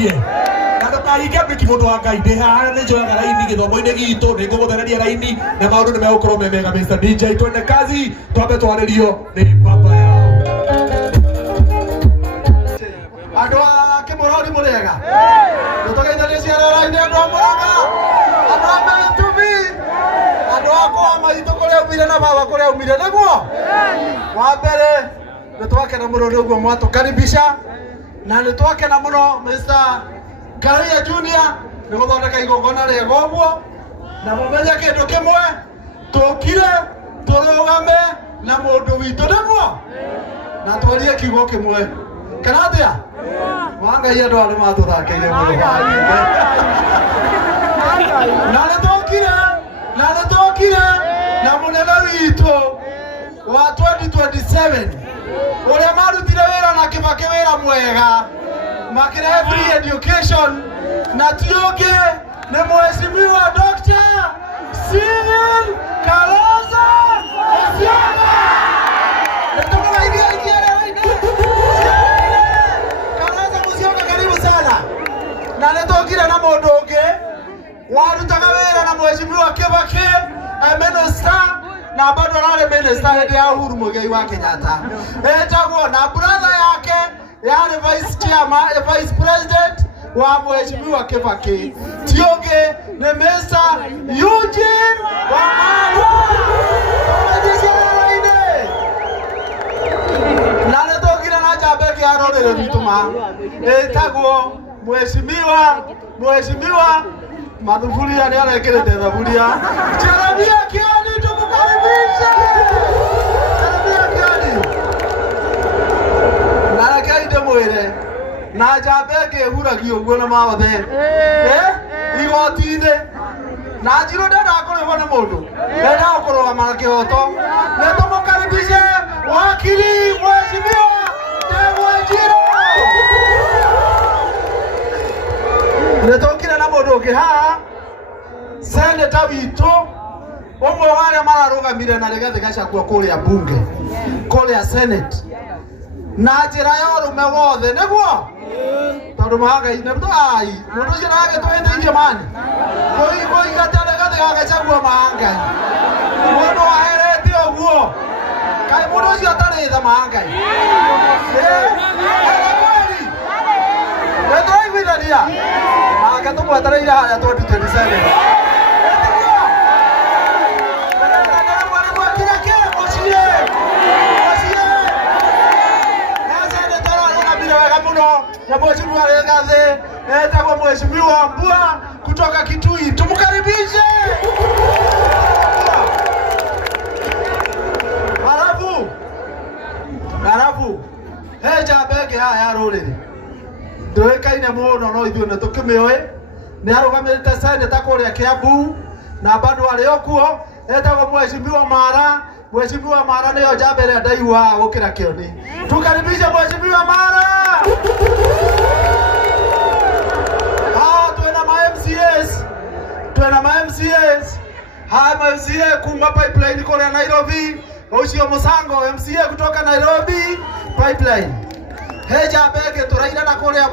nĩtũkĩarie na ndũkahinge mĩki mũndũ wa Ngai ndĩ haha nĩ njoyaga raini gĩthomo-inĩ gitũ nĩ ngũgũthereria raini na maũndũ nĩ megũkorwo me mega. Mr. DJ twende kazi twambe twarĩrio nĩ baba yao. Andũ a Kĩmũrori mũrĩega nĩtũgeithanie ciara raini andũ a Mũrang'a andũ a Mĩtũmi andũ akwa maitũ kũrĩa umire na baba kũrĩa umire nĩguo wa mbere nĩtwakena mũno nĩguo mwatũkaribisha na nĩtwakena mũno Mr. Karia Junior nĩgũthondeka igongona rĩega ũguo na mũmenye kĩndũ kĩmwe tũkire tũrũgame na mũndũ witũ nĩguo na twarie kiugo kĩmwe kana atĩa Wangai andũ arĩa matũthakĩire mũno na nĩtũkire na mũnene witũ wa 2027 ũrĩa marutire wĩra na Kĩbakĩ wĩra mwega makĩrehe free education na ti ũngĩ nĩ Mheshimiwa Dr. Cyril Kalonzo Musyoka. Nĩtũmũgeithie ikiere-inĩ Kalonzo Musyoka, karibu sana. Na nĩtũkire na mũndũ ũngĩ warutaga wĩra na Mheshimiwa Kĩbakĩ minister na bado ararĩ minister hĩndĩ ya Uhuru Muigai wa Kenyatta etagwo na brother yake yani vice president wa Mheshimiwa Kĩbakĩ ti ũngĩ nĩ Mr. Eugene Wamalwa. Na nĩtũkire na njamba ĩngĩ ya rũrĩrĩ rwitũ etagwo Mheshimiwa Mathufuria nĩ arekĩrĩte thaburia Jeremia Kioni, tũmũkaribishe Jeremia Kioni. Na rekei ndĩmwĩre na njamba ĩngĩ ĩhuragia ũguo na maothe igoti-inĩ na njirũ ndendaga kũrĩhwo nĩ mũndũ ndendaga kũrũgama na kĩhoto nĩtũmũkaribishe wakiri Mheshimiwa Ndegwa Njirũ. Nĩtũkire na mũndũ ũngĩ haha seneta witũ ũmwe wa arĩa mararũgamire na Rigathĩ Gachagua kũrĩa bunge kũrĩa senate na njĩra ya ũrũme wothe nĩguo tondũ Mahangai nĩmũai mũndũ ũcio nagĩtũhĩtĩirie mani kũigata Rigathĩ Gachagua Mahangai mũndũ waherete ũguo kaĩ mũndũ ũcio atarĩ tha Mahangai kweli nĩtũraiguithania nake tũmwetereire harĩa 2027 na Mheshimiwa Rigathĩ etagwo Mheshimiwa Mbua kutoka Kitui, tumukaribishe. Halafu njamba ĩngĩ haha ya rũrĩrĩ ndũĩkaine mũno no ithuĩ nĩtũkĩmĩũĩ nĩ arũgamĩrĩte seneta kũrĩa Kiambu na bado arĩ okuo etagwo Mheshimiwa Mara. Mheshimiwa Mara nĩyo njamba ĩrĩa ndaiguaga gũkĩra Kioni, tukaribishe Mheshimiwa Mara. Twena ma MCAs haya MCA kuma pipeline kũrĩa Nairobi, ũcio Mũsango MCA kutoka Nairobi pipeline. Njamba ĩngĩ tũraina na kũrĩa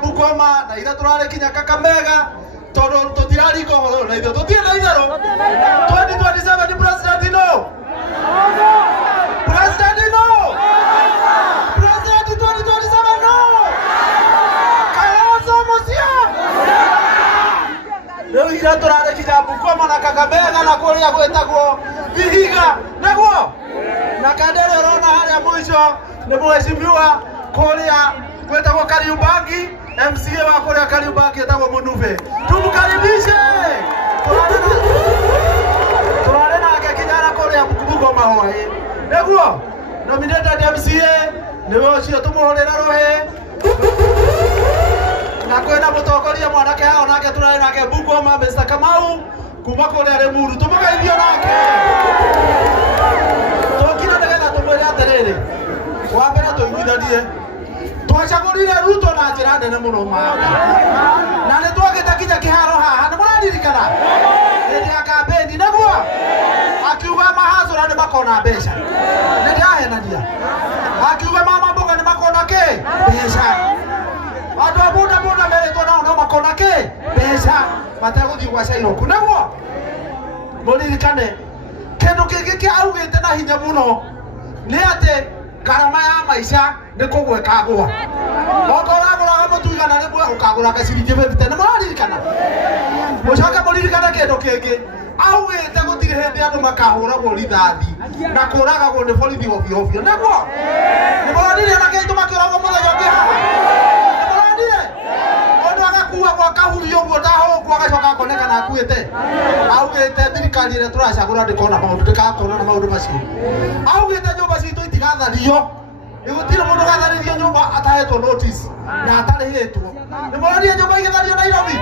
Bungoma na ira tũrarĩ kinya Kakamega tondũ tũtiraringa ũhoro na ithuĩ tũtirĩ na itherũ 2027 president no president 2027 no Kalonzo Musyoka. Rĩu ira tũrarĩ kinya Bungoma na Kakamega na kũrĩa gwĩtagwo Vihiga nĩguo na Kandere ũrona harĩa mũico nĩ Mheshimiwa kũrĩa gwĩtagwo Kariubangi MCA wa kũrĩa Kariubangi etagwo Mũnuve, tumukaribishe. Tũrarĩ nake kijana kũrĩa Bungoma hoĩ nĩguo nominated MCA nĩwe ũcio tũmũhũrĩra rũhĩ na kwĩna mũtongoria mwanake hao nake tũrarĩ nake Bungoma Mr. Kamau kuma kũrĩa Limuru, tũmũgeithio nake. Tũkire nĩgetha tũmwĩre atĩrĩrĩ wa mbere tũiguithanie twacagũrire Ruto na njĩra nene mũno na nĩtwagĩte kinya kĩharo haha nĩmũraririkana hĩndĩ ya kambĩni nĩguo akiuga mahazũra nĩmakona mbeca nĩndĩrahenania akiuga mama mboga nĩmakona kĩ mbeca matagũthiĩ gwa Cairũku nĩguo mũririkane kĩndũ kĩngĩ kĩa augĩte na hinya mũno nĩ atĩ garama ya maica nĩ kũgwe kagũa okorwo ũragũraga mũtu igana rĩmwe ũkagũra gaciringi 50 nĩ mũraririkana mũcoke mũririkane kĩndũ kĩngĩ augĩte gũtirĩ hĩndĩ andũ makahũragwo rithathi na kũragagwo nĩ borithi ovyo ovyo nĩguo nĩ mũronire na kĩndũ makĩũragwo mũthenya ũngĩ haha nĩ mũronire mũndũ agakua gwa kahuri ũguo ndahũngwo agacoka akonekana akuĩte augĩte thirikari ĩrĩa tũracagũra ndĩkona maũndũ ndĩgakorwo na maũndũ macio augĩte nyũmba citũ itigathario gũtirĩ mũndũ gatharĩrio nyũmba atahetwo notice na atarĩhĩtwo nĩ mũronire nyũmba igĩthario Nairobi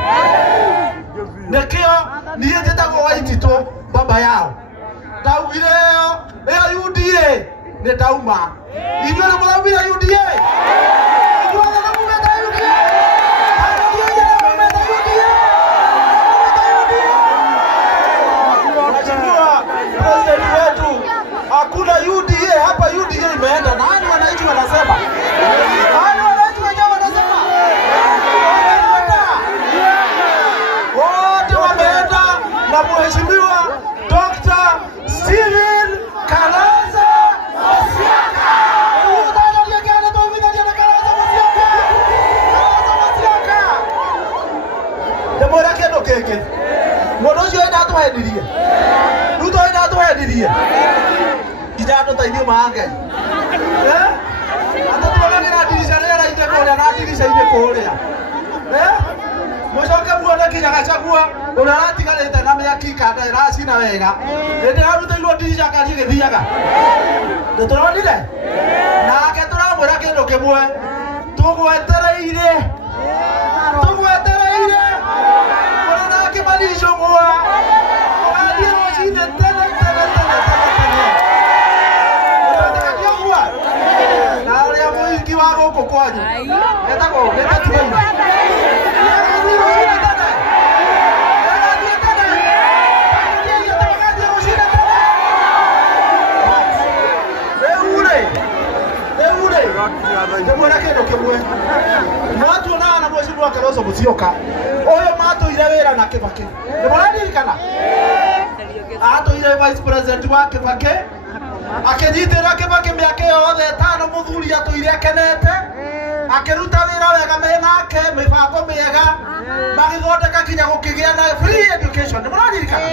nĩkĩo niĩ njĩtagwo Waititũ baba yao ndaugire ĩyo UDA nĩ ndauma inyuĩ nĩ mũraumire UDA inyuothe nĩ mumĩte UDA President wetu hakuna UDA hapa. UDA imeenda. Nani wananchi wanasema? Nani wananchi wenyewe wanasema? Wote wameenda na mheshimiwa Dr. Stephen Kalonzo Musyoka. Utaangalia gani tu hivi na Kalonzo Musyoka? Kalonzo Musyoka. Ndemora kendo keke. Mũndũ ũcio enda atũhendirie. Ruto enda atũhendirie. Nginya andũ ta ithuĩ maangai. Atatuonanĩra ndirisha rĩera-inĩ kũrĩa na ndirisha-inĩ kũrĩa. Mũcoke muone kinya Gachagua ũrĩa aratigarĩte na mĩaki kanda ĩracina wega. Hĩndĩ arutĩirwo ndirisha ngari ĩgĩthiaga. Nĩtũronire? Nake tũramwĩra kĩndũ kĩmwe. Tũgwetereire. Tũgwetereire. Mũrona kĩmalisho mwa. Ũgathiĩ rũcinĩ tene tene tene tene. Ũratĩkagio na ũrĩa mũhiki wa gũkũ kwanyu. Etagwo Gĩthatiba. Ndemwĩra kĩndũ kĩmwe. Mwatuonaga na mheshimiwa Kalonzo Musyoka ũyũ matũire wĩra na Kibaki. Nĩ mũraririkana? Atũire vice president wa Kibaki akĩnyitĩrĩra Kibaki mĩaka yothe 5 mũthuri atũire akenete akĩruta wĩra wega menake mĩbango mĩega magĩthondeka kinya gũkĩgĩa na free education. Nĩ mũraririkana?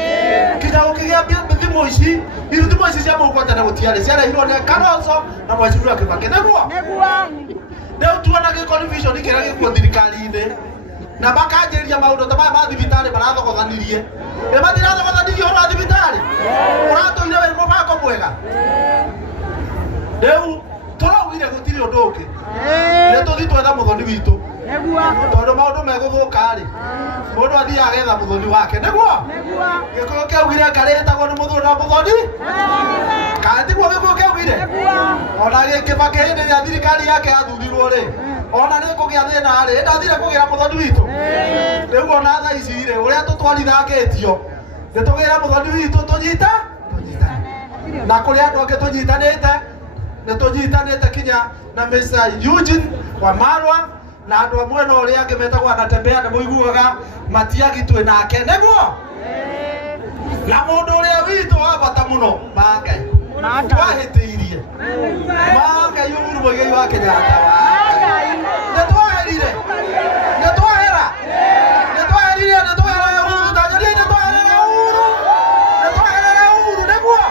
Kinya gũkĩgĩa thimũ ici thimũ ici cia mũhuko tene gũtiarĩ ciarehirwo nĩ Kalonzo na mheshimiwa Kibaki. Nĩguo rĩu tuona gĩconfusion kĩrĩa gĩkuo thirikari-inĩ na makanjĩrĩria maũndũ ta maya ma thibitarĩ marathogothanirie. Matirathogothanĩrie ũhoro wa thibitarĩ ũratũire wĩ mũbango mwega. Rĩu tũraugire gũtirĩ ũndũ ũngĩ nĩtũthiĩ twetha mũthoni witũ tondũ maũndũ megũthũka-rĩ mũndũ athiaga getha mũthoni wake. Nĩguo Gĩkũyũ kĩaugire Ngarĩ ĩtagwo nĩ mũthuri na mũthoni. Kaĩ tiguo Gĩkũyũ kĩaugire? Ona Kibaki hĩndĩ ĩrĩa thirikari yake yathurirwo-rĩ ona nĩ kũgĩa thĩna-rĩ ndathire kũgĩra mũthoni witũ. Rĩu ona thaa ici-rĩ ũrĩa tũtwarithangĩtio nĩtũgĩra mũthoni witũ tũnyitane na kũrĩ andũ angĩ tũnyitanĩte nĩtũnyitanĩte kinya na Mr. Eugene Wamalwa na andũ a mwena ũrĩa angĩ metagwo Anatembea nĩ mũiguaga Matiang'i twĩ nake. Nĩguo na mũndũ ũrĩa witũ wa bata mũno Mangai twahĩtĩirie Mangai Uhuru Mũigai wa Kenyatta nĩtwaherire nĩtwaherire Uhuru Tanzania nĩtwaherire Uhuru. Nĩguo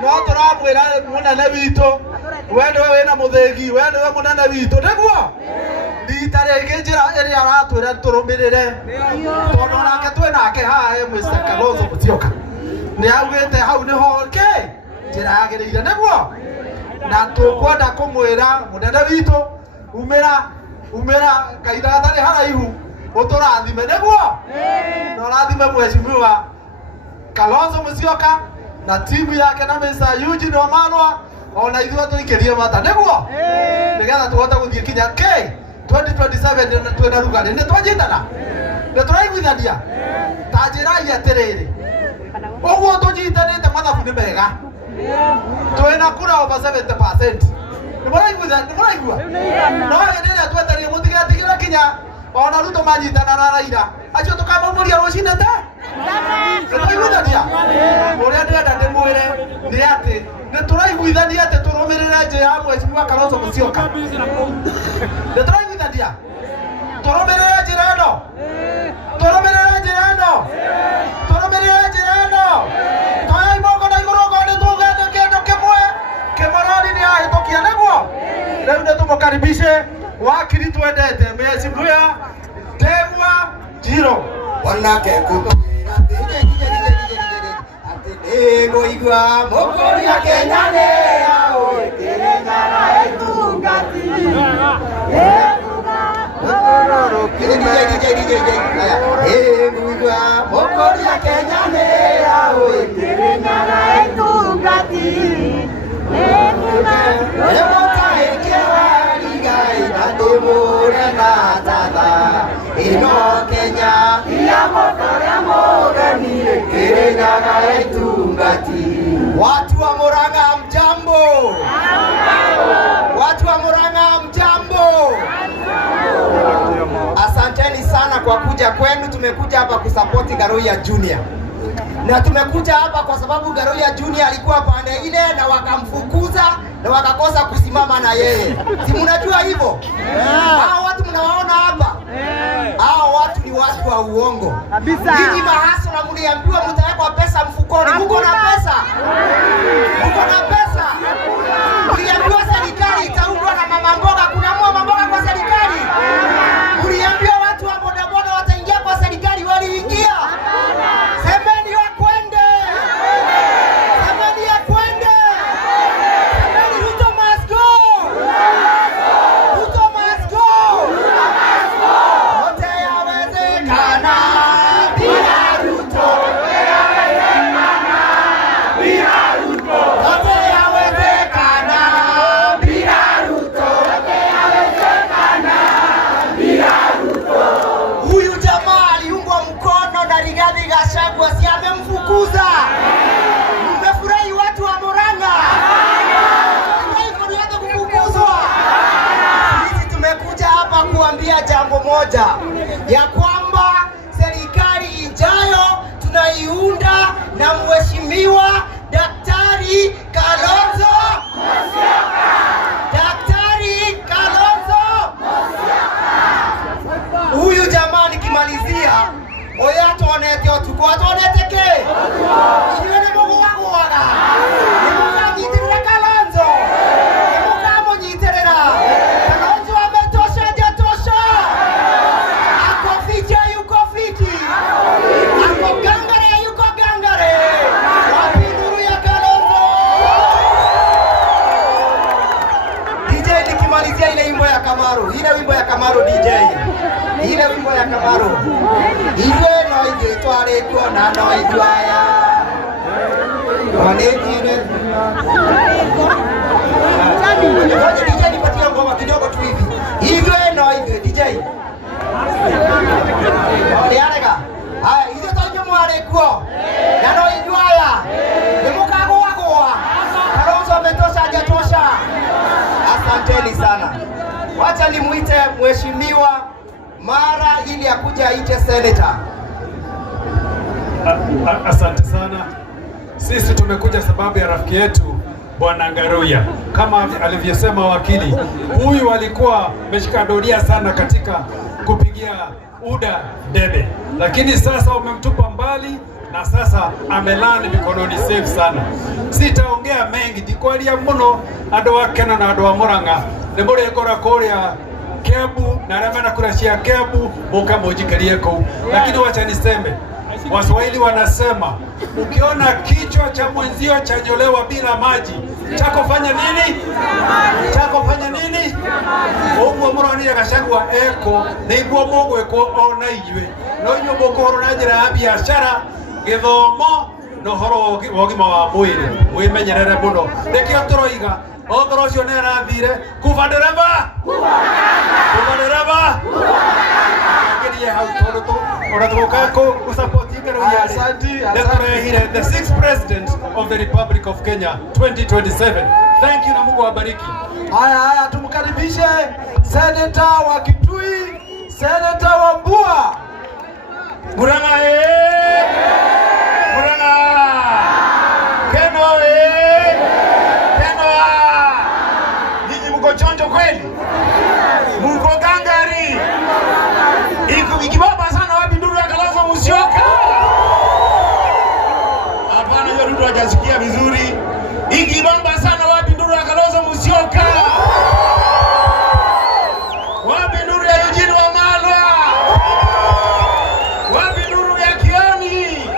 no tũramwĩra mũnene witũ we nĩwe wĩna mũthĩgi we nĩwe mũnene witũ. Nĩguo rita rĩngĩ njĩra ĩrĩa aratwĩra tũrũmĩrĩre tondũ onake twĩ nake haha Mr. Kalonzo Musyoka nĩaugĩte hau nĩho njĩra yagĩrĩire. Nĩguo na tũkwenda kũmwĩra mũnene witũ umĩra kahinda gatarĩ haraihu ũtũrathime. Nĩguo na ũrathime mheshimiwa Kalonzo Musyoka na timu yake na Mr. Eugene Wamalwa ona ithuĩ tũikĩrie mata. Nĩguo nĩgetha tũhote gũthiĩ kinya 2027 twĩna rugarĩ. Nĩtwanyitana nĩtũraiguithania ta njĩrai atĩrĩrĩ ũguo tũnyitanĩte mathabu nĩ mega twĩna kura over 70%. Nĩmũraigua no hĩndĩ ĩrĩa twetereire mũtigetigĩre kinya ona Ruto manyitana na Raila acio tukamumuria rucine ta tũraiguithania ũrĩa ndĩrenda ndĩmwĩre nĩ atĩ nĩ tũraiguithania atĩ tũrũmĩrĩre njĩra ya Mheshimiwa Kalonzo Musyoka nĩ tũraiguithania tũrũmĩrĩre njĩra ĩno tũrũmĩrĩre njĩra ĩno tũrũmĩrĩre njĩra ĩno toyai moko na igũrũ ngo nĩ tugende kĩndũ kĩmwe Kĩmorori nĩ ahĩtũkia nĩguo rĩu nĩ tũmũkaribishe wakiri twendete Mheshimiwa Ndegwa Njiro wanake kumbira ati ngoigwa mukoria Kenya ne ao Kirinyaga etungati ngoigwa mukoria Kenya ne ao Kirinyaga etungati ino Kenya ya mokoria mogani Kirinyaga etungati. Watu wa Murang'a mjambo, watu wa Murang'a mjambo. Asanteni sana kwa kuja kwenu. Tumekuja hapa kusapoti Garoya Junior na tumekuja hapa kwa sababu Garoya Junior alikuwa pande ile na wakamfukuza na wakakosa kusimama na yeye. Si mnajua hivyo? Hao watu mnawaona hapa, hao watu ni watu wa uongo kabisa. Ninyi mahaso na mliambiwa mtawekwa pesa mfukoni. Mko na pesa? Mko na pesa? Mliambiwa serikali itaundwa na mama mboga. Kuna mama mboga kwa serikali? Mliambiwa watu wa bodaboda wataingia kwa serikali, waliingia? Semeni wakwende. Semeni ya kwende. Semeni Ruto must go. Ruto must go. Yote yawezekana bila Ruto. Yote yawezekana bila Ruto. Huyu jamaa aliungwa mkono na Rigathi Gachagua, si amemfukuza? Mmefurahi watu wa Murang'a? Mmefurahi kufukuzwa? Sisi tumekuja hapa kuambia jambo moja, ya kwamba serikali ijayo tunaiunda na Mheshimiwa Daktari Kalonzo Musyoka. Daktari Kalonzo Musyoka. Huyu jamaa nikimalizia, oya tuonete otuko atuonete ke iwe ni Mungu wangu wana nimukanyitirira Kalonzo nimukamunyitirira Kalonzo ametosha hajatosha, ako fiti yuko fiti, ako gangare yuko gangare, wapi nuru ya Kalonzo? DJ nikimalizia ile wimbo ya Kamaru, ile wimbo ya Kamaru DJ, ile wimbo ya Kamaru iwe no ije twaretwo na no ijwaya wanekire DJ nipatie ngoma kidogo tu hivi iwe no ije DJ yarega haya ije tojo mwarekwo na no ijwaya nimukagwa kwa Kalonzo ametosha hajatosha. Asanteni sana, wacha nimuite Mheshimiwa Mara ili akuja aite senator. Asante sana. Sisi tumekuja sababu ya rafiki yetu Bwana Garoya. Kama alivyosema wakili, huyu alikuwa ameshika doria sana katika kupigia UDA debe, lakini sasa umemtupa mbali na sasa amelani mikononi safe sana. Sitaongea mengi ndikwaria muno andu wa Kenya na andu wa Murang'a ni muri ngora kuria Kiambu na ramana kurashia Kiambu muka mujikarie kou, lakini wacha niseme, Waswahili wanasema ukiona kichwa cha mwenzio chanyolewa bila maji chako fanya nini? Chako fanya nini? Ogwo Murani Gachagua eko niguo mugweko ona inywe no inywe mukohoro na njira ya biashara githomo no horo wogima wa mwiri wimenyerere muno rekio turoiga ogoro cio ne arathire kuva dereva ngiriye hau tondu oratugokako usapoti Garoya. The 6th president of the Republic of Kenya 2027. Thank you na Mungu awabariki. Haya tumkaribishe Senator wa Kitui, Senator Wambua. Murang'a Murang'a Keno Keno. Ninyi mko chonjo kweli? Mko gangari? Ikibaba sana wapi nduru ya Kalonzo Musyoka? Hapana, hiyo nduru hajasikia vizuri. Ikibaba sana wapi nduru ya Kalonzo Musyoka? Wapi nduru ya Eugene Wamalwa? Wapi nduru ya Kioni?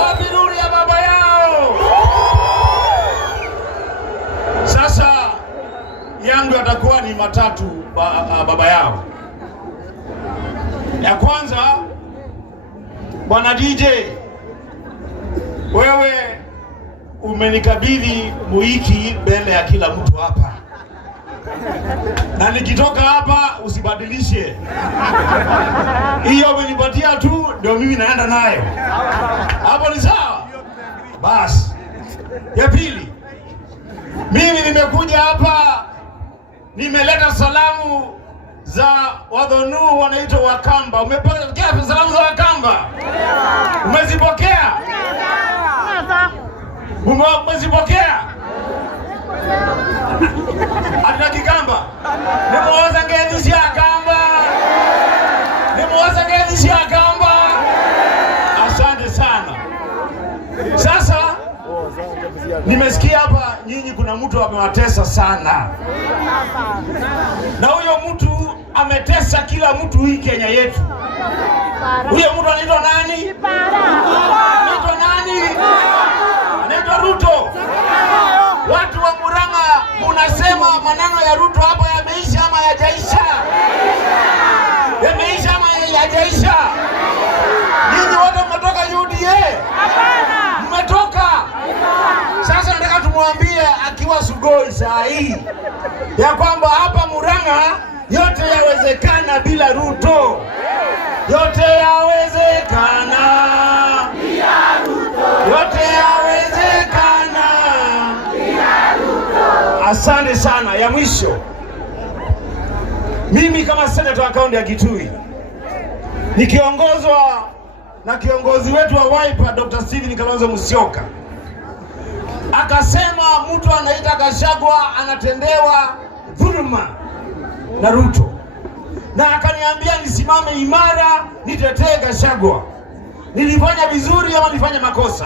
Wapi nduru ya baba yao? Sasa yangu atakuwa ni matatu baba yao. Ya kwanza, Bwana DJ, wewe umenikabidhi muiki mbele ya kila mtu hapa, na nikitoka hapa usibadilishe. Hiyo umenipatia tu ndio mimi naenda nayo. Hapo ni sawa? Basi. Ya pili, mimi nimekuja hapa nimeleta salamu za wadhonu wanaitwa Wakamba. Umepokea salamu za Wakamba? Umezipokea? Umezipokea? Hata Kikamba. Nimeoza ngezi si Akamba. Nimeoza ngezi si Akamba. Asante sana. Sasa nimesikia hapa nyinyi kuna mtu amewatesa sana. Na huyo mtu ametesa kila mtu hii Kenya yetu. Huyo mtu anaitwa nani? Anaitwa nani? Anaitwa Ruto. Watu wa Murang'a unasema maneno ya Ruto hapa yameisha ama hayajaisha? Yameisha ama hayajaisha? Ninyi wote mmetoka UDA? Hapana. Mmetoka? Sasa nataka tumwambie akiwa Sugoi saa hii ya kwamba hapa Murang'a yote yawezekana bila Ruto. Yote yawezekana bila Ruto. Yote yawezekana bila Ruto. Asante sana. Ya mwisho, mimi kama senator wa kaunti ya Kitui nikiongozwa na kiongozi wetu wa Wiper Dr. Stephen Kalonzo Musyoka, akasema mtu anaita Gachagua anatendewa dhuluma na Ruto, na akaniambia nisimame imara nitetee Gachagua. Nilifanya vizuri ama nilifanya makosa?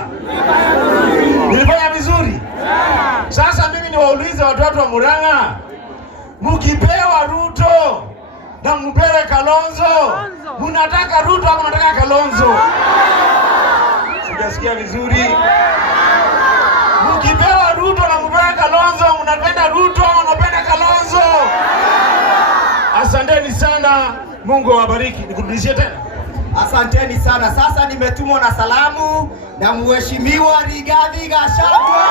Nilifanya vizuri. Sasa mimi niwaulize watu wa Murang'a, mkipewa Ruto na mpewe Kalonzo, mnataka Ruto ama mnataka Kalonzo? Sijasikia vizuri. Mkipewa Ruto na mpewe Kalonzo, mnapenda Ruto ama mnapenda Kalonzo? Asanteni sana. Mungu awabariki. Nikurudishie tena. Asanteni sana. Sasa nimetumwa na salamu na Mheshimiwa Rigathi Gachagua.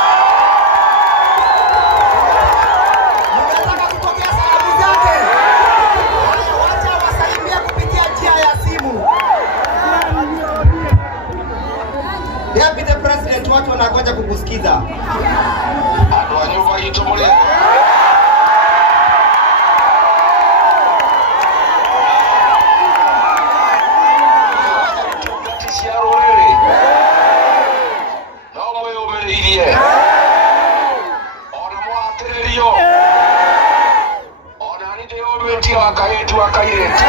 Ninataka kupokea salamu zake. Wacha wasalimia kupitia njia ya simu. Deputy President, watu wanangoja kukusikiza. Ando anyumba yitomole. Wakaitu wakaireti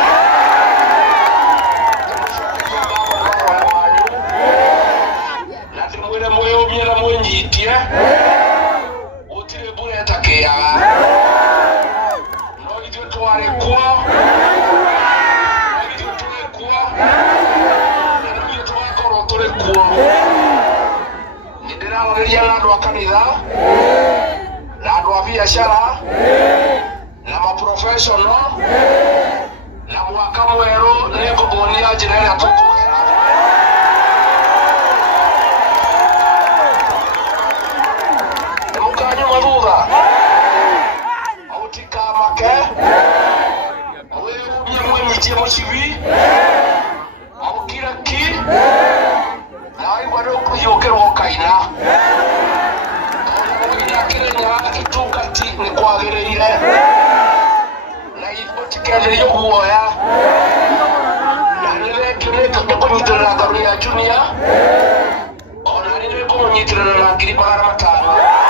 nati mwire mwiyumie na mwenyitie utire bure takiaga no ithuĩ twarĩ kuo no ithuĩ tũrĩ kuo na no ithuĩ tũgakorwo tũrĩ kuo. Nĩ ndĩrarorĩria na andũ a kanitha na andũ a biacara na maprofessional na mwaka mwerũ nĩ ngũmuonia njĩra ĩrĩa tũkũgera. Nĩ mũkanyuma thutha mũtikamake mwĩhumie mwĩnyitie mũcibi mũkire ki na waigua ndũkũhiũkĩrwo kaina tondũ mũina kĩrĩnyaga itungati nĩ kwagĩrĩire na kĩambĩrĩrio guoya na rĩrĩa kĩrĩtwo nĩ kũnyitĩrĩra Ngaruya Junior ona rĩrĩa kũmũnyitĩrĩra na 500,000.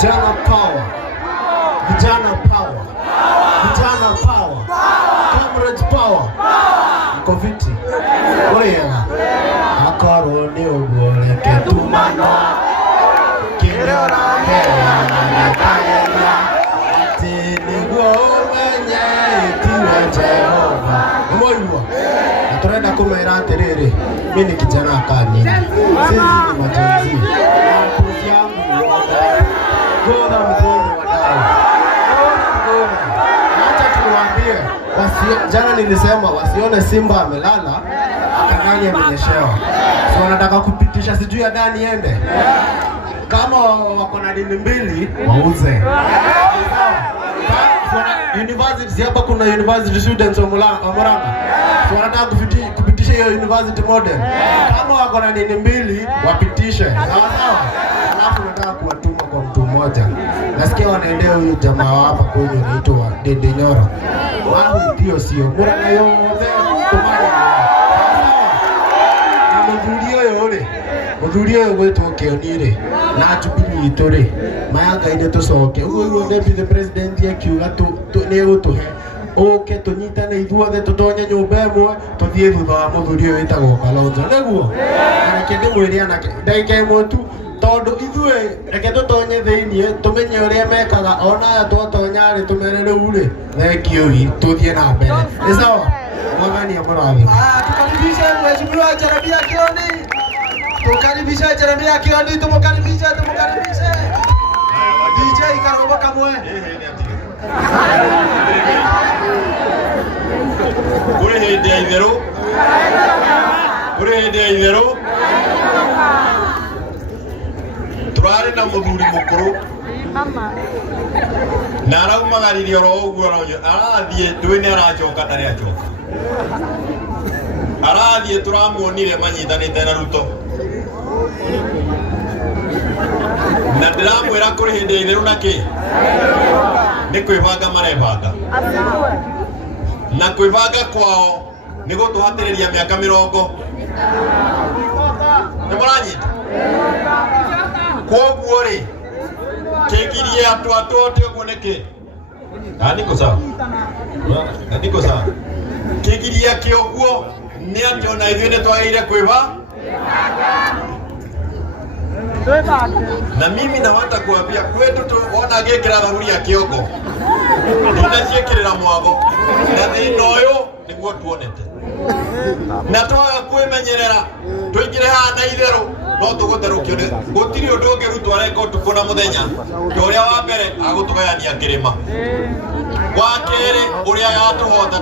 Vijana power, vijana power, vijana power, comrades power. Mko viti? Oya, akaroni ugole ketumano, kimeona hela na kaya, tini guomenye itiwe Jehova. Mwoiwa, tunaenda kumera atiriri, mimi ni kijana akani, sisi ni majenzi, mapuzi yangu wote. Gona mzuri wadau. Acha tuwaambie, jana nilisema wasione Simba amelala akadani amenyeshewa. So wanataka kupitisha sijui ya Dani ende. Kama wako na dini mbili wauze. University hapa kuna university students wa Murang'a. So wanataka kupitisha hiyo university model. Kama wako na dini mbili wapitishe. Sawa sawa. Alafu nataka kuwatuma kwa mtu mmoja. Nasikia wanaendea huyu jamaa wa hapa kwenye anaitwa Dede Nyoro. Wao ndio sio. Murang'a yote kumana. Na muthurio yo gwetwo Kionire na Jubilee itore. Mayanga ine tucoke. Uguo deputy president akiuga ni gutuhe. Oke tunyitane ithuothe tutonye nyumba imwe tuthie thutha wa muthurio witagwo Kalonzo. Neguo. Na kende mwiri anake. Ndagika imwe tu tondu ithue reke tutonye thiini tumenye uria mekaga ona twatonya ri tumere riu ri thekio wi tuthie na mbere. Ni sawa? Mwathani amurathime. Tukaribishe mheshimiwa Jeremia Kioni. Tukaribishe Jeremia Kioni, tumukaribishe. DJ Karoba kamwe. Kuri hindi ya itherũ turarĩ na mũthuri mũkũrũ na araumagaririe oro ũguo arathiĩ ndũĩ nĩ aracoka ndarĩ acoka arathiĩ tũramuonire manyitanĩte na Ruto na ndĩramwĩra kũrĩ hĩndĩ ya itherũ na kĩ nĩ kwĩbanga marebanga na kwĩbanga kwao nĩ gũtũhatĩrĩria mĩaka 40 nĩ mũranyita koguo rĩ kĩgirie atwatwote ũguo nĩkĩ niko sawa kĩgirie kĩoguo nĩ atĩ ona ithuĩ nĩ twagĩrĩire na mimi nawata kuambia kwetu tuona gĩkĩra thaburia kĩongo tunaciĩkĩrĩra mwago na thĩna ũyũ nĩguo tuonete na twaga kwĩmenyerera tũingĩre haha na itherũ no tũgũtherũkio gũtirĩ ũndũ ũngĩ rutwo areka ũtukũ na mũthenya ta ũrĩa wa mbere agũtũgayania kĩrĩma wa kerĩ ũrĩa yatũhota 2027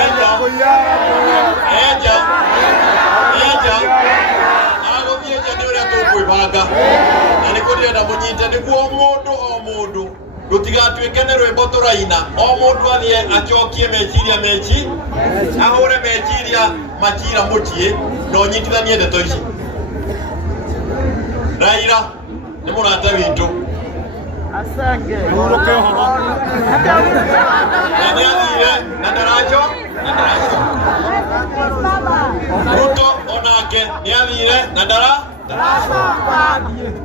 eja agũthiĩ nja nĩ ũrĩa tũkwĩbanga na nĩ kũrĩenda mũnyite nĩguo mũndũ o mũndũ rũtigatuĩke nĩ rwĩmbo tũraina o mũndũ athiĩ acokie meciria meci ahũre meciria Makira mũtiĩ na ũnyitithanie ndeto ici Raila nĩ mũrata witũ na nĩ athire na ndaracoka Ruto onake nĩ athire na ndaracoka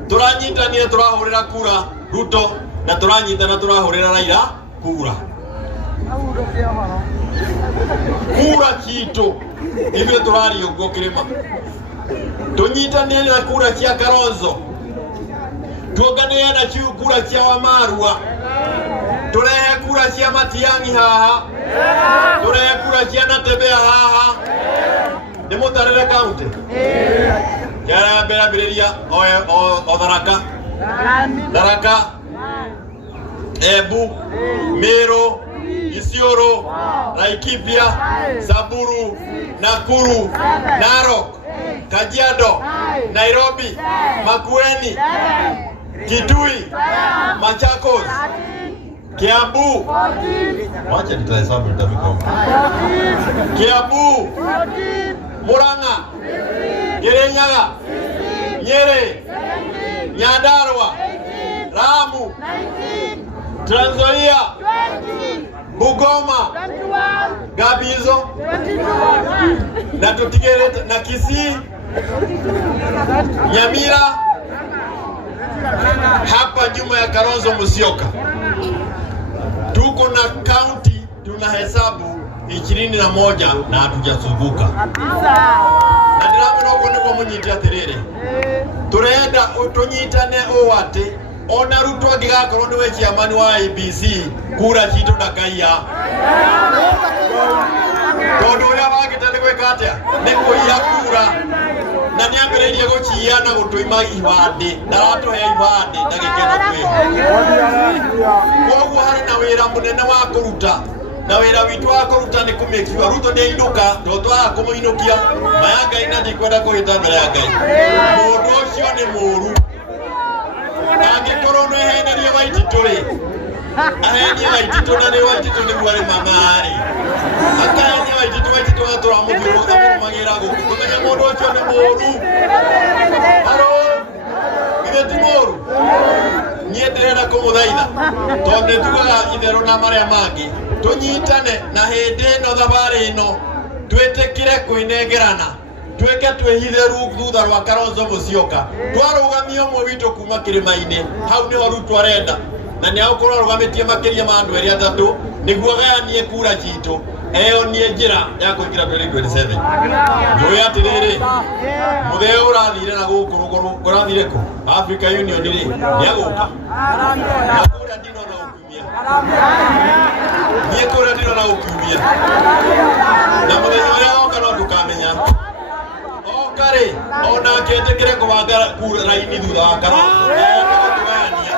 tũranyitanire tũrahũrĩra kura Ruto na tũranyitana tũrahũrĩra Raila kura citũ ithuĩ tũrari ũguo kĩrĩma tũnyitanire na kura cia Kalonzo tuonganĩre na kura cia Wamarua tũrehe kura cia Matiang'i haha tũrehe kura cia Natembeya haha nĩ mũtarĩre kaunti mbĩrĩria o Tharaka Embu Meru Isiolo Laikipia Samburu Nakuru Narok Kajiado, Nairobi, Makueni, Kitui, Machakos, Kiambu, wacha nitahesabu nitafika. Kiambu, Murang'a, Kirinyaga, Nyeri, Nyandarua, Lamu, Trans Nzoia, Bungoma, Gabizo, na tutigere na Kisii, Nyamira, hapa nyuma ya Kalonzo Musyoka. Tuko na county tunahesabu 21 na hatujazunguka. Na ndiramira uko niko munyiti atiriri. Turenda utunyitane owate ona Ruto angigakorwo ni we chairman wa IEBC kura citu ndakaiya. Tondu uria bagite ni gwika atia ni kuiya kura na ni ambiriirie gucia na gutuima ibandi ndaratuhe ibandi na gikeno kwi. Koguo hari na wira munene wa kuruta na wira witu wa kuruta ni kumekiwa Ruto ndeinduka twatwara kumuinukia maya Ngai na ndikwenda kuhita mbere ya Ngai. Mundu ucio ni muru angikorwo no ehenerie Waititu ri ahenie Waititu na ni Waititu ni gwari mamari akahenie Waititu atura muthiru amurumagira guku kumenya mundu ucio ni muru. Haro githeti muru nie ndirenda kumuthaitha tondu nitugaga itheru na maria mangi tunyitane na hindi ino thabari ino twitikire kwinengerana tweke twihithiru thutha rwa Kalonzo Musyoka twarugamio mwe witu kuma kirima-ini hau niho Ruto arenda na ni aukorwo rugamitie makiria ma andu eri atatu niguo gayanie kura citu eyo nie njira ya kuingira 2027. Njui atiriri mutheo urathire na guku ruguru urathire ku Africa Union ri ni aguka na kura ndino na ukumia nie kura ndino na ukumia na muthenya uria oka no tukamenya okare ona ketekire kubanga kura-ini thutha wa Kalonzo tugayania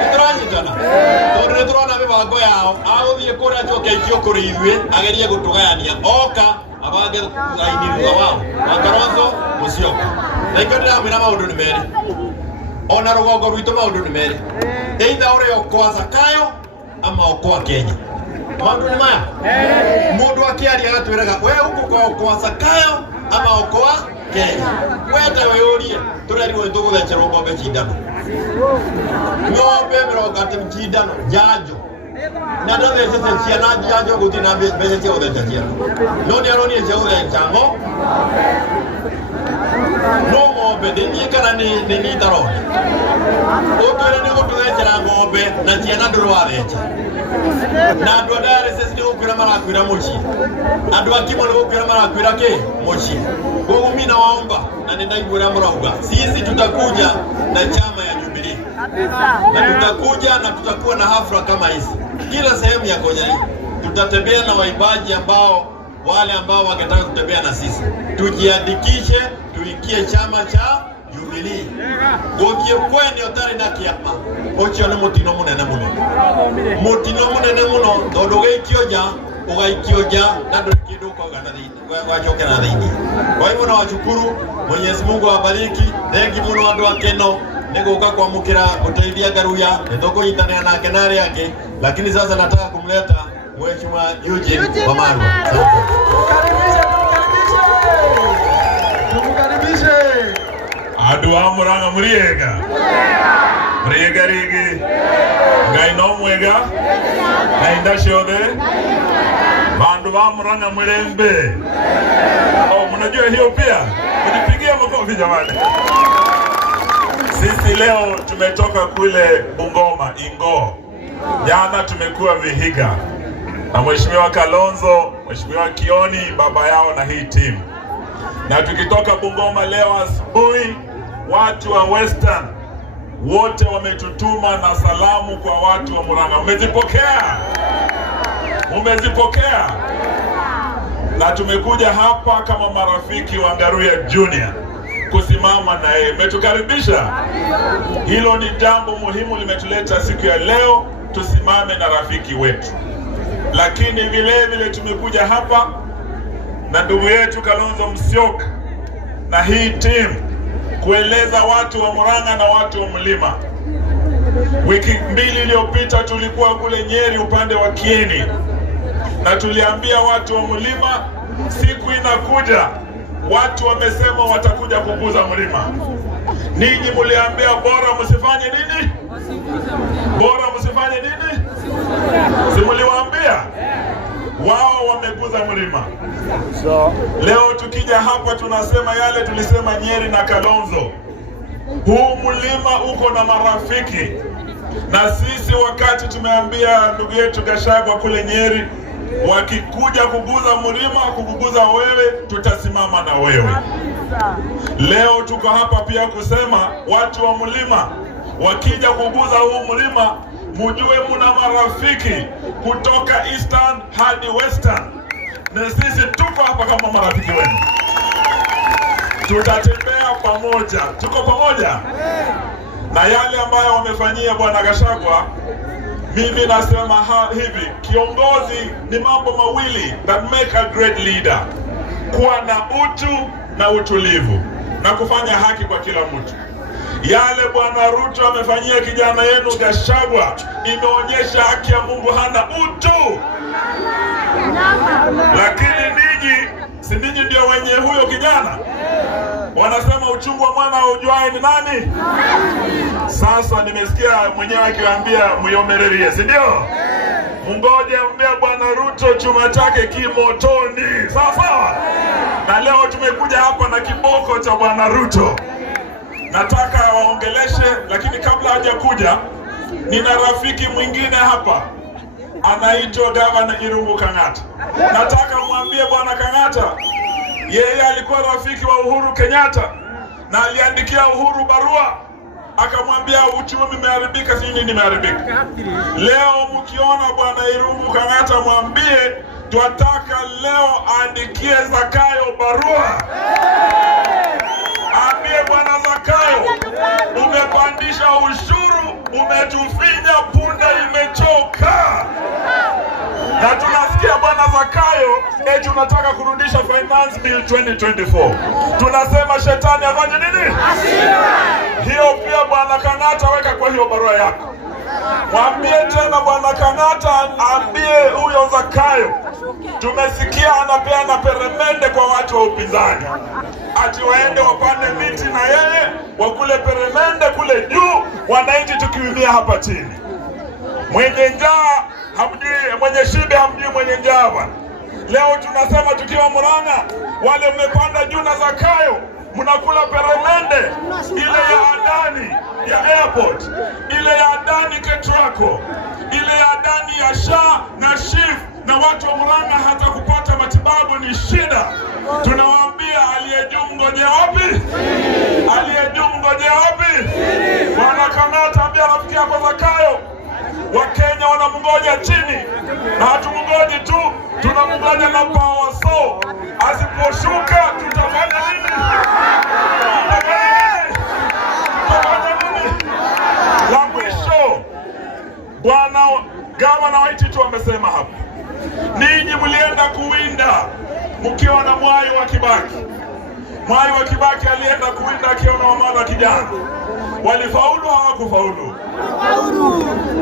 nituranyitana tondu niturona mibango yao aguthie kuria njoke ikio kuri ithue agerie gutugayania oka abange kura-ini thutha wao wa Kalonzo Musyoka. Na ikio ndiramwira maundu ni meri ona rugongo rwitu maundu ni meri either uri okwa Zakayo ama okwa Kenya. Maundu ni maya mundu akiaria agatwiraga we uko okwa Zakayo ama okwa Kenya. Weta weorie tureriwo tuguthecerwo ngombe cindano ngombe 30 cindano njanjo na ndathecete ciana njanjo gutina mbeca cia gutheca ciana no ni aronie cia gutheca no ngombe ndini kana ni ndarona utwire ni gututhecera ngombe na ciana ndurwatheca na andu a dialysis ni gukwira marakwira mucii andu a kimo ni gukwira marakwira ki mucii. Koguo mimi nawaomba na ninaiguira mrauga sisi tutakuja na chama ya Jubilee na tutakuja na tutakuwa na hafla kama hizi kila sehemu ya Kenya. Tutatembea na waibaji wale ambao wangetaka kutembea na sisi, tujiandikishe tuingie chama cha Jubilee. Gokie kweni otari na kiama ocho ni mutino munene muno tondu gikioja ugaikioja na ndu kindu koga na thini wajoke na thini. Kwa hivyo na washukuru, Mwenyezi Mungu awabariki. Thengi muno andu akeno niguka kwamukira guteithia Ngaruya nitukunyitanira nake nari yake, lakini sasa nataka kumleta Mheshimiwa Eugene Wamalwa. Tukukaribishe andu a Murang'a muriega rigi Ngai no mwega na inda ciothe bandu ba Murang'a murembe. Mnajua hiyo pia, mnipigie makofi jamani. Sisi leo tumetoka kule Bungoma Ingo, jana tumekuwa Vihiga na Mheshimiwa Kalonzo, Mheshimiwa Kioni baba yao na hii timu, na tukitoka Bungoma leo asubuhi watu wa Western wote wametutuma na salamu kwa watu wa Murang'a. Umezipokea? Na tumekuja hapa kama marafiki wa Ngaruya Junior kusimama na yeye. Umetukaribisha. Hilo ni jambo muhimu limetuleta siku ya leo, tusimame na rafiki wetu. Lakini vile vile tumekuja hapa na ndugu yetu Kalonzo Musyoka na hii timu kueleza watu wa Murang'a na watu wa Mlima. Wiki 2 iliyopita tulikuwa kule Nyeri upande wa Kieni, na tuliambia watu wa Mlima siku inakuja watu wamesema watakuja kuguza Mlima. Ninyi muliambia bora msifanye nini? Bora msifanye nini? Si muliwaambia? Wao wameguza Mlima. Leo tukija hapa tunasema yale tulisema Nyeri na Kalonzo. Huu Mlima uko na marafiki, na sisi wakati tumeambia ndugu yetu Gachagua kule Nyeri, wakikuja kuguza Mlima, kukuguza wewe, tutasimama na wewe. Leo tuko hapa pia kusema watu wa Mlima wakija kuguza huu Mlima, mujue muna marafiki kutoka Eastern hadi Western, na sisi tuko hapa kama marafiki wenu. Tutatembea pamoja, tuko pamoja. Na yale ambayo wamefanyia bwana Gachagua, mimi nasema hivi, kiongozi ni mambo mawili that make a great leader: kuwa na utu na utulivu na kufanya haki kwa kila mtu. Yale bwana Ruto amefanyia kijana yenu Gachagua imeonyesha haki ya Mungu hana utu. Lakini ninyi, si ninyi ndio wenye huyo kijana? Wanasema uchungu wa mwana haujuai ni nani? Sasa nimesikia mwenyewe akiwaambia muyomererie, si ndio? Mungoje mbea bwana Ruto chuma chake kimotoni. Sawa sawa? Na leo tumekuja hapa na kiboko cha bwana Ruto. Nataka waongeleshe, lakini kabla hajakuja nina rafiki mwingine hapa anaitwa Gavana Irungu Kang'ata. Nataka mwambie bwana Kang'ata, yeye alikuwa rafiki wa Uhuru Kenyatta na aliandikia Uhuru barua akamwambia uchumi umeharibika, si nini nimeharibika. Leo mkiona bwana Irungu Kang'ata mwambie tunataka leo aandikie Zakayo barua. Ambie bwana Zakayo, umepandisha ushuru, umetufinya, punda imechoka. Na tunasikia bwana Zakayo tunataka kurudisha finance bill 2024. Tunasema shetani afanye nini? Hiyo pia bwana Kang'ata weka kwa hiyo barua yako. Mwambie tena bwana Kang'ata, ambie huyo Zakayo tumesikia anapeana peremende kwa watu wa upinzani, ati waende wapande miti na yeye wakule peremende kule juu, wananchi tukiumia hapa chini. Mwenye njaa hamjui, mwenye shibe hamjui mwenye njaa bwana. Leo tunasema tukiwa Murang'a, wale mmepanda juu na Zakayo mnakula peremende ile ya Adani ya airport, ile ya Adani Ketraco, ile ya Adani ya SHA na SHIF, na watu wa Murang'a hata kupata matibabu ni shida. Tunawaambia aliyejuu mgoje wapi? Aliyejuu mgoje wapi? Bwana Kang'ata, ambia rafiki yako Zakayo, Wakenya wanamngoja chini, na hatumngoji tu, tunamngoja na power. So asiposhuka tutafanya nini? Tutafanya nini? La mwisho, bwana gavana Waititu amesema hapa, ninyi mlienda kuwinda mkiwa na Mwai wa Kibaki. Mwai wa Kibaki alienda kuwinda akiwa na Wamalwa kijana. Walifaulu hawakufaulu?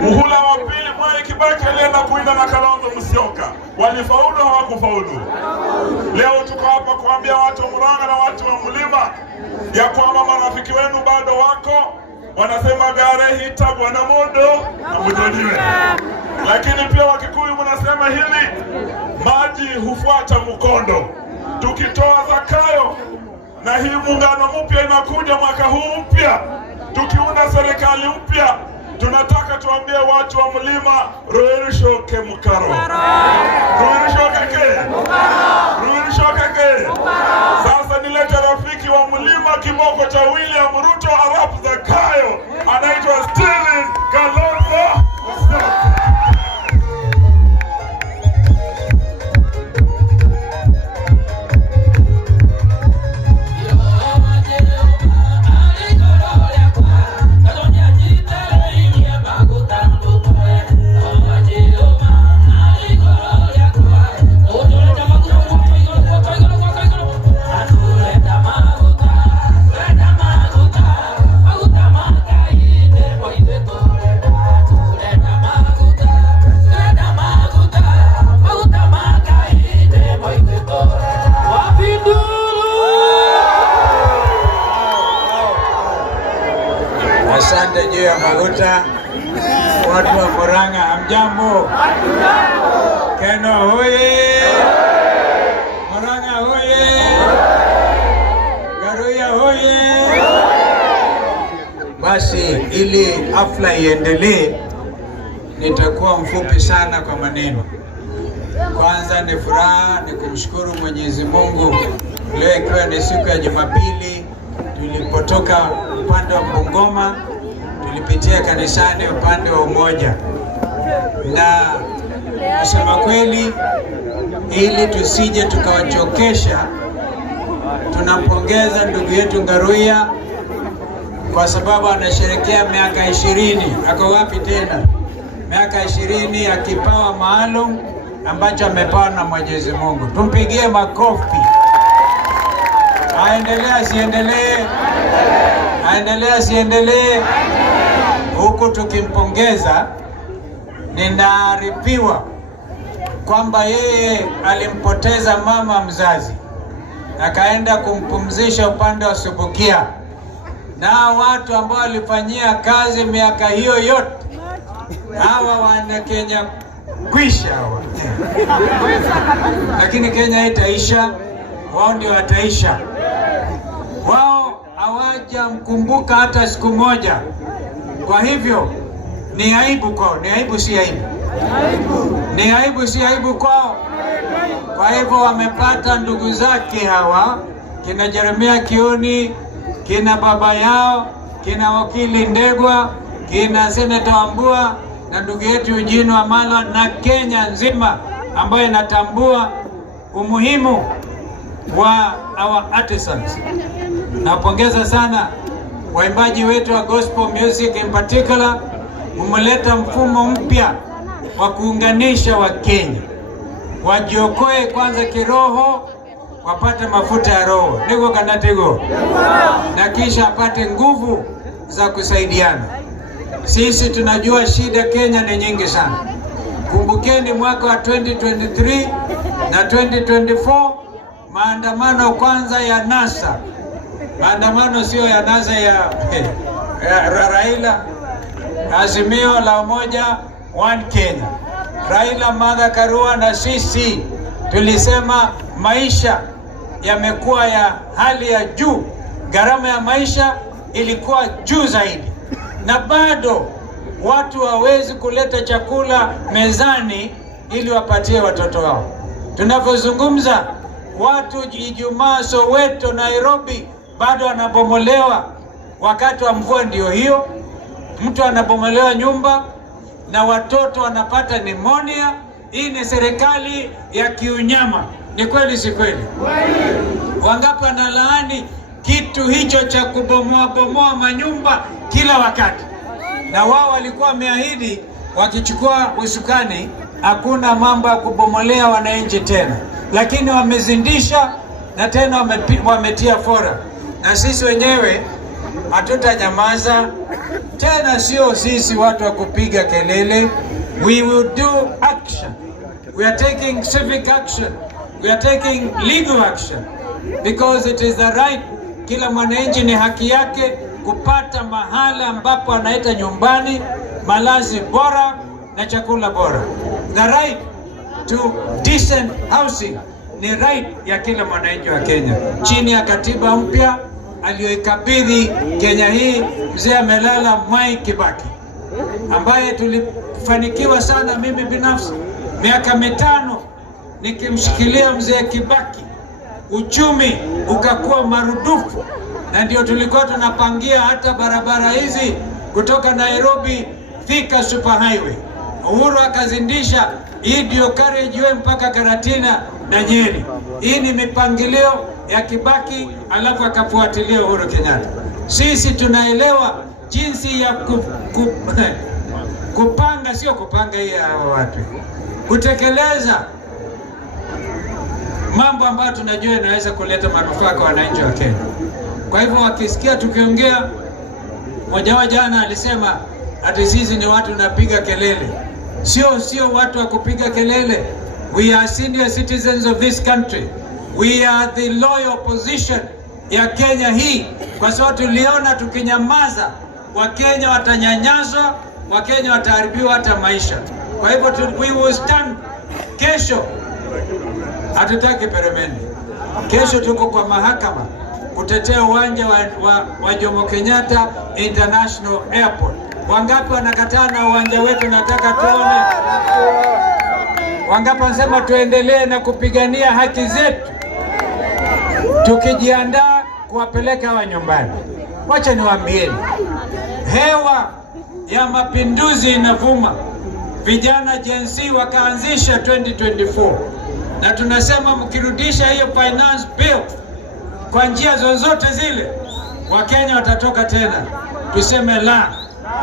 Muhula wa pili Mwai Kibaki alienda kuwinda na Kalonzo Musyoka. Walifaulu hawakufaulu? Leo tuko hapa kuambia watu wa Murang'a na watu wa Mlima ya kwamba marafiki wenu bado wako. Wanasema gare hita bwana modo na mutoniwe. Lakini pia Wakikuyu mnasema hili, maji hufuata mkondo. Tukitoa Zakayo na hii muungano mpya inakuja mwaka huu mpya, tukiunda serikali mpya, tunataka tuambie watu wa Mlima, ruirishoke mukaro. Ruirishoke ke? Ruirishoke ke? Sasa nilete rafiki wa Mlima, kiboko cha William Ruto arap Zakayo, anaitwa Stephen Kalonzo Musyoka. Maguta Asante juu ya maguta. Watu wa Murang'a hamjambo? Keno hoye! Murang'a hoye! Garuya hoye! Basi ili hafla iendelee, nitakuwa mfupi sana kwa maneno. Kwanza ni furaha ni kumshukuru Mwenyezi Mungu, leo ikiwa ni siku ya Jumapili, tulipotoka upande wa Bungoma tulipitia kanisani upande wa Umoja, na kusema kweli, ili tusije tukawachokesha, tunampongeza ndugu yetu Ngaruya kwa sababu anasherehekea miaka 20. Ako wapi tena? Miaka 20 ya kipawa maalum ambacho amepewa na Mwenyezi Mungu. Tumpigie makofi. Aendelee asiendelee? Aendelee asiendelee? Huku tukimpongeza, ninaarifiwa kwamba yeye alimpoteza mama mzazi, akaenda kumpumzisha upande wa Subukia, na watu ambao walifanyia kazi miaka hiyo yote, hawa wana Kenya kwisha hawa. Lakini Kenya itaisha, wao ndio wataisha. Wao hawajamkumbuka hata siku moja. Kwa hivyo ni aibu kwao. Ni aibu si aibu? Ni aibu si aibu kwao? Kwa hivyo wamepata ndugu zake hawa, kina Jeremia Kioni, kina baba yao, kina wakili Ndegwa, kina seneta Wambua na ndugu yetu Eugene Wamalwa, na Kenya nzima ambayo inatambua umuhimu wa our artisans. Napongeza sana waimbaji wetu wa gospel music in particular, mmeleta mfumo mpya wa kuunganisha wa Kenya. Wajiokoe kwanza kiroho, wapate mafuta ya roho. Niko kanatigo. Na kisha apate nguvu za kusaidiana. Sisi tunajua shida Kenya ni nyingi sana. Kumbukeni mwaka wa 2023 na 2024, maandamano kwanza ya NASA. Maandamano sio ya NASA ya Raila, Azimio la Umoja One Kenya. Raila, Martha Karua na sisi tulisema maisha yamekuwa ya hali ya juu. Gharama ya maisha ilikuwa juu zaidi, na bado watu hawezi kuleta chakula mezani ili wapatie watoto wao. Tunapozungumza, watu Ijumaa Soweto, Nairobi bado wanabomolewa wakati wa mvua. Ndio hiyo, mtu anabomolewa nyumba na watoto wanapata pneumonia. Hii ni serikali ya kiunyama. Ni kweli si kweli? Wangapi wanalaani kitu hicho cha kubomoa manyumba kila wakati? Na wao walikuwa wameahidi wakichukua usukani hakuna mambo ya kubomolea wananchi tena, lakini wamezindisha na tena wametia fora. Na sisi wenyewe hatutanyamaza tena. Sio sisi watu wa kupiga kelele. We will do action. We are taking civic action. We are taking legal action because it is the right. Kila mwananchi ni haki yake kupata mahala ambapo anaita nyumbani, malazi bora na chakula bora. The right to decent housing ni right ya kila mwananchi wa Kenya chini ya katiba mpya aliyoikabidhi Kenya hii mzee amelala Mwai Kibaki, ambaye tulifanikiwa sana. Mimi binafsi miaka 5 nikimshikilia mzee Kibaki, uchumi ukakuwa marudufu, na ndio tulikuwa tunapangia hata barabara hizi kutoka Nairobi Thika Super Highway. Uhuru akazindisha hii ndio carriageway mpaka Karatina na Nyeri. Hii ni mipangilio ya Kibaki, alafu akafuatilia Uhuru Kenyatta. Sisi tunaelewa jinsi ya kupanga, sio kupanga hii ya watu, kutekeleza mambo ambayo tunajua inaweza kuleta manufaa kwa wananchi wa Kenya. Kwa hivyo wakisikia tukiongea, mmoja wao jana alisema ati sisi ni watu napiga kelele. Sio watu wa kupiga kelele. We are senior citizens of this country. We are the loyal opposition ya Kenya hii, kwa sababu tuliona tukinyamaza Wakenya watanyanyaswa, Wakenya wataharibiwa hata maisha. Kwa hivyo we will stand. Kesho hatutaki peremende. Kesho tuko kwa mahakama kutetea uwanja wa Jomo Kenyatta International Airport. Wangapi wanakataa na uwanja wetu? Nataka tuone. Wangapi wanasema tuendelee na kupigania haki zetu, tukijiandaa kuwapeleka hawa nyumbani. Wacha niwaambieni, hewa ya mapinduzi inavuma. Vijana Gen Z wakaanzisha 2024, na tunasema mkirudisha hiyo finance bill kwa njia zozote zile, Wakenya watatoka tena. Tuseme la.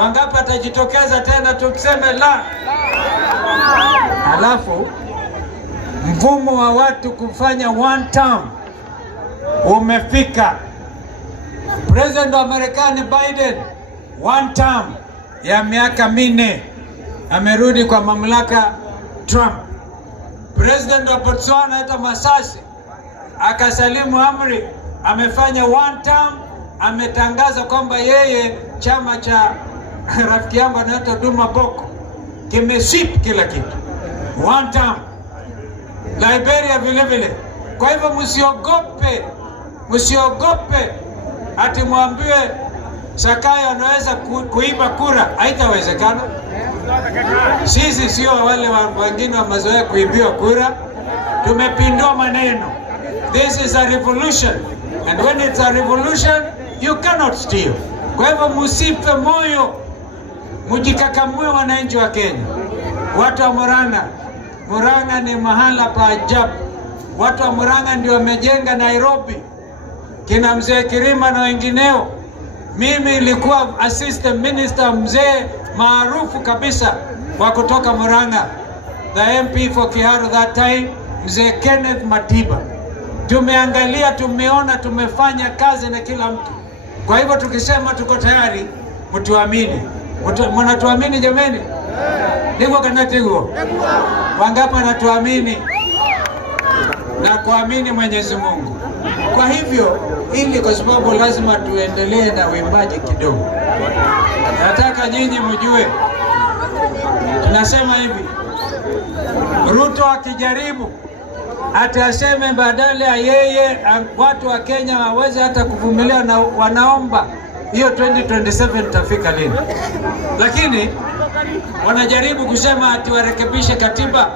Wangapi atajitokeza tena? Tuseme la. Alafu mfumo wa watu kufanya one term umefika. President wa Marekani Biden one term ya miaka 4 amerudi kwa mamlaka Trump. President wa Botswana hata Masasi akasalimu amri, amefanya one term, ametangaza kwamba yeye chama cha rafiki yangu anaitwa Duma Boko kimesip kila kitu. One term. Liberia vile vile. Kwa hivyo msiogope ati mwambiwe Sakayo anaweza kuiba kura. Haitawezekana. Sisi sio wale wengine wa mazoea kuibiwa kura. Tumepindua maneno. This is a revolution, and when it's a revolution you cannot steal. Kwa hivyo msife moyo, mjikakamue wananchi wa Kenya. Watu wa Murang'a ni mahala pa ajabu. Watu wa Murang'a ndio wamejenga Nairobi, kina mzee Kirima na wengineo. Mimi nilikuwa assistant minister, mzee maarufu kabisa wa kutoka Murang'a, the MP for Kiharu that time, mzee Kenneth Matiba. Tumeangalia, tumeona, tumefanya kazi na kila mtu. Kwa hivyo tukisema tuko tayari, mtuamini. Mnatuamini jameni? Niko kanatigo. Wangapi wanatuamini na kuamini Mwenyezi Mungu? Kwa hivyo ili, kwa sababu lazima tuendelee na uimbaji kidogo, nataka nyinyi mjue, tunasema hivi, Ruto akijaribu ataseme badala ya yeye watu wa Kenya waweze hata kuvumilia na wanaomba hiyo 2027 tafika lini. Lakini wanajaribu kusema ati warekebishe katiba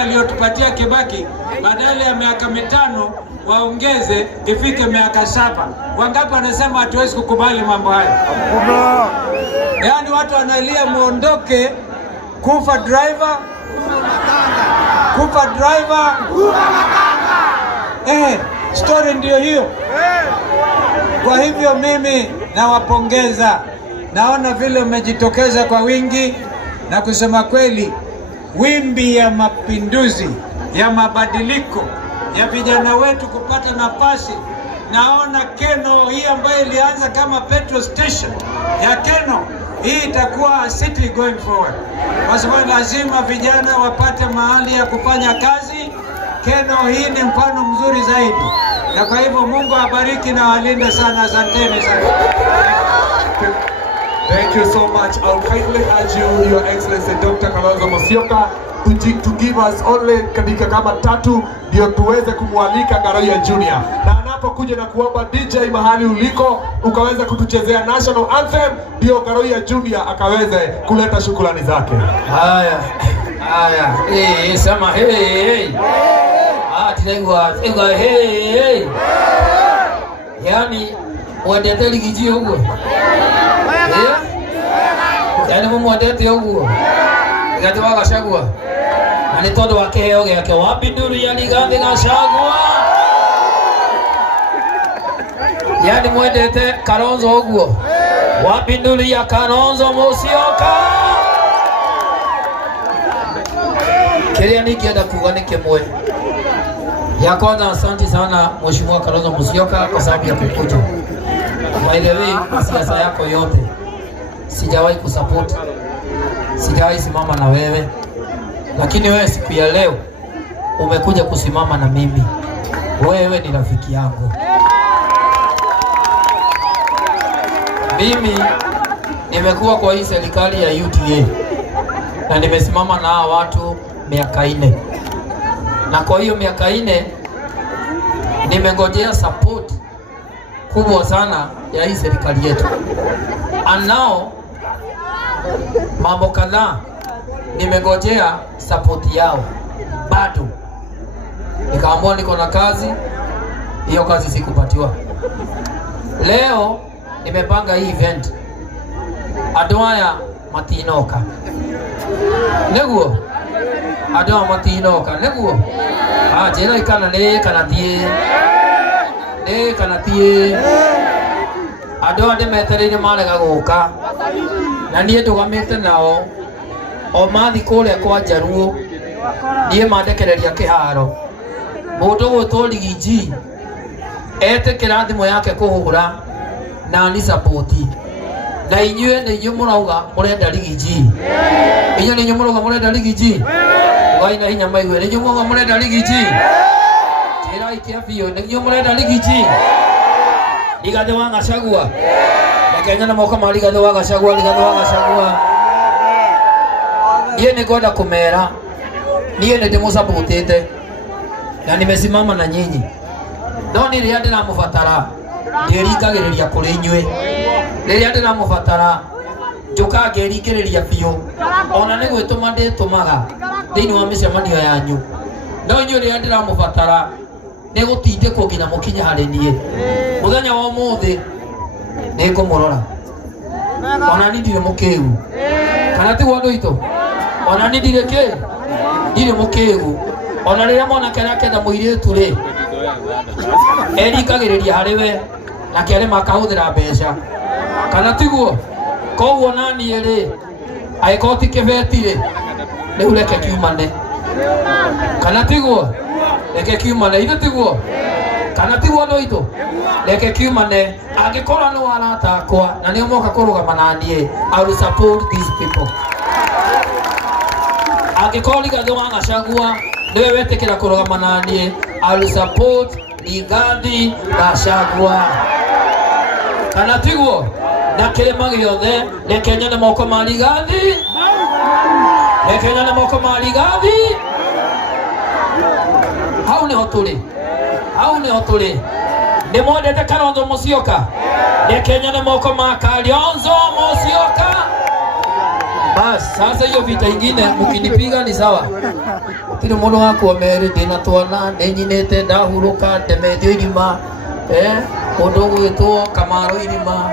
aliyotupatia Kibaki, badala ya miaka 5 waongeze ifike miaka 7. Wangapi wanasema hatuwezi kukubali mambo haya? Yaani watu wanalia muondoke, kufa driver. Story ndio hiyo. Kwa hivyo mimi nawapongeza, naona vile umejitokeza kwa wingi, na kusema kweli wimbi ya mapinduzi, ya mabadiliko, ya vijana wetu kupata nafasi. Naona Keno hii ambayo ilianza kama petrol station ya Keno, hii itakuwa a city going forward, kwa sababu lazima vijana wapate mahali ya kufanya kazi. Keno hii ni mfano mzuri zaidi, na kwa hivyo Mungu abariki na walinde sana. Asanteni sana. Thank you so much. I'll kindly urge you, Your Excellency Dr. Kalonzo Musyoka, to give us only dakika kama 3 ndio tuweze kumwalika Garoya Junior, na anapokuja na kuomba DJ mahali uliko ukaweza kutuchezea national anthem, ndio Garoya Junior akaweze kuleta shukrani zake. Haya. Sema hey. Tengwa hey. Yani wadete ligiji huko. Yani mumwadete huko. Ngati wakashagwa. Ani todo wakeheo yake wapi nduru yani gande gashagwa. Yani mwadete Kalonzo huko. Wapi nduru ya Kalonzo Musyoka. Kiria nikienda kuwa ni kimwe. Ya kwanza, asante sana Mheshimiwa Kalonzo Musyoka kwa sababu ya kukuja. By the way, siasa yako yote sijawahi kusupport, sijawahi simama na wewe, lakini wewe siku ya leo umekuja kusimama na mimi. Wewe ni rafiki yangu. Mimi nimekuwa kwa hii serikali ya UDA na nimesimama na watu miaka 4, na kwa hiyo miaka 4 nimengojea support kubwa sana ya hii serikali yetu. Anao mambo kadhaa nimengojea support yao, bado nikaamua niko na kazi, hiyo kazi sikupatiwa. Leo nimepanga hii event Adwaya matinoka neguo Adwaya matinoka neguo jera ikana ne kanatie Adwaya de metereire marega guka na nie ndugamite nao o mathi kuria kwa Jaruo nie mandekereria kiharo mundu gwitwo Rigiji ete kirathimo yake kuhura na ni support na inyue ni inyue murauga murenda Rigiji inyue ni inyue murauga murenda Rigiji waina hinya maigwe ni inyue murauga murenda Rigiji tira ikia bio ni inyue murenda Rigiji Rigathi wa Gachagua na Kenya na moko mari Rigathi wa Gachagua nie ni kwenda kumera nie ni ndimusapotete na nimesimama na nyinyi no ni ria ndiramubatara ndirikagiriria kuri inyue riria ndiramubatara njuka ngerikiriria biu ona ni gwituma nditumaga thiini wa micemanio yanyu no inyue riria ndiramubatara ni gutindikwo nginya mukinya hari nie muthenya wa umuthi ni kumurora ona ni ndire mukiu kana ti gwandu ito ona ni ndire ki ndire mukiu ona riria mwana kenda muiritu ri erikagiriria hariwe na kere makahuthira mbeca kana tiguo koguo nani ri aikoti kibeti ri ni ureke kiumane kana tiguo reke kiumane ithe tiguo kana tiguo ndo ito reke kiumane angikora no aratakwa na ni moka kurugama nanie I will support these people angikora Rigathi wa Gachagua niwe wetekera kurugama nanie I will support Rigathi Gachagua kana tiguo na kirima giothe reke nyone moko ma Rigathi hau ni hoturi ni mwendete Kalonzo Musyoka reke nyone moko ma Kalonzo Musyoka. Bas sasa hiyo vita ingine mkinipiga ni sawa. Kile mundu wako mere dina twana nenyinete ndahuruka ndemedio irima mundu gwitwo Kamaro irima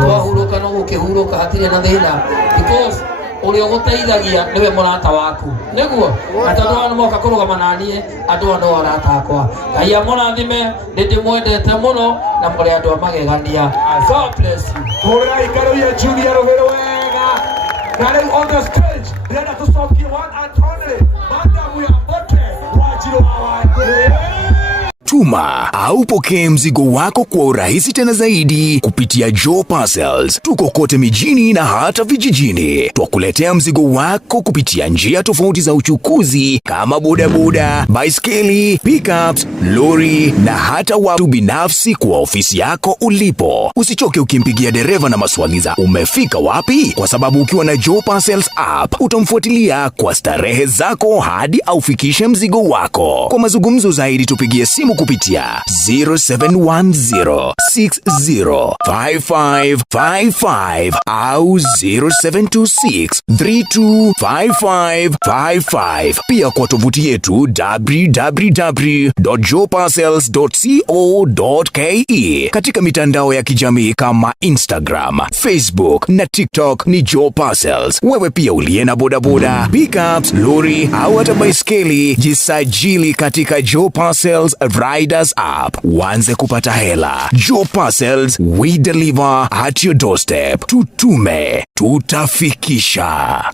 twahuruka no gukihuruka hatire na thina because uri oguteithagia niwe murata waku niguo atondu anu moka kurugama nanie andu anu arata akwa Ngai amurathime ndimwendete muno na muri andu amagegania. God bless you. Ora Garoya Junior over wega. Now on the stage, they have to stop here one and only. Madam, we are okay. Wajiro Tuma au pokee mzigo wako kwa urahisi tena zaidi kupitia Joe Parcels. Tuko kote mijini na hata vijijini. Twakuletea mzigo wako kupitia njia tofauti za uchukuzi kama bodaboda, baiskeli, pickups, lori na hata watu binafsi kwa ofisi yako ulipo. Usichoke ukimpigia dereva na maswali za umefika wapi, kwa sababu ukiwa na Joe Parcels app utamfuatilia kwa starehe zako hadi aufikishe mzigo wako. Kwa mazungumzo zaidi tupigie simu kupitia 0710605555 au 0726325555. Pia kwa tovuti yetu www.joeparcels.co.ke. Katika mitandao ya kijamii kama Instagram, Facebook na TikTok ni Joe Parcels. Wewe pia uliye na bodaboda, pickups, lori au hata baiskeli, jisajili katika Joe Parcels Riders app. Uanze kupata hela. Joe Parcels, we deliver at your doorstep. Tutume, tutafikisha.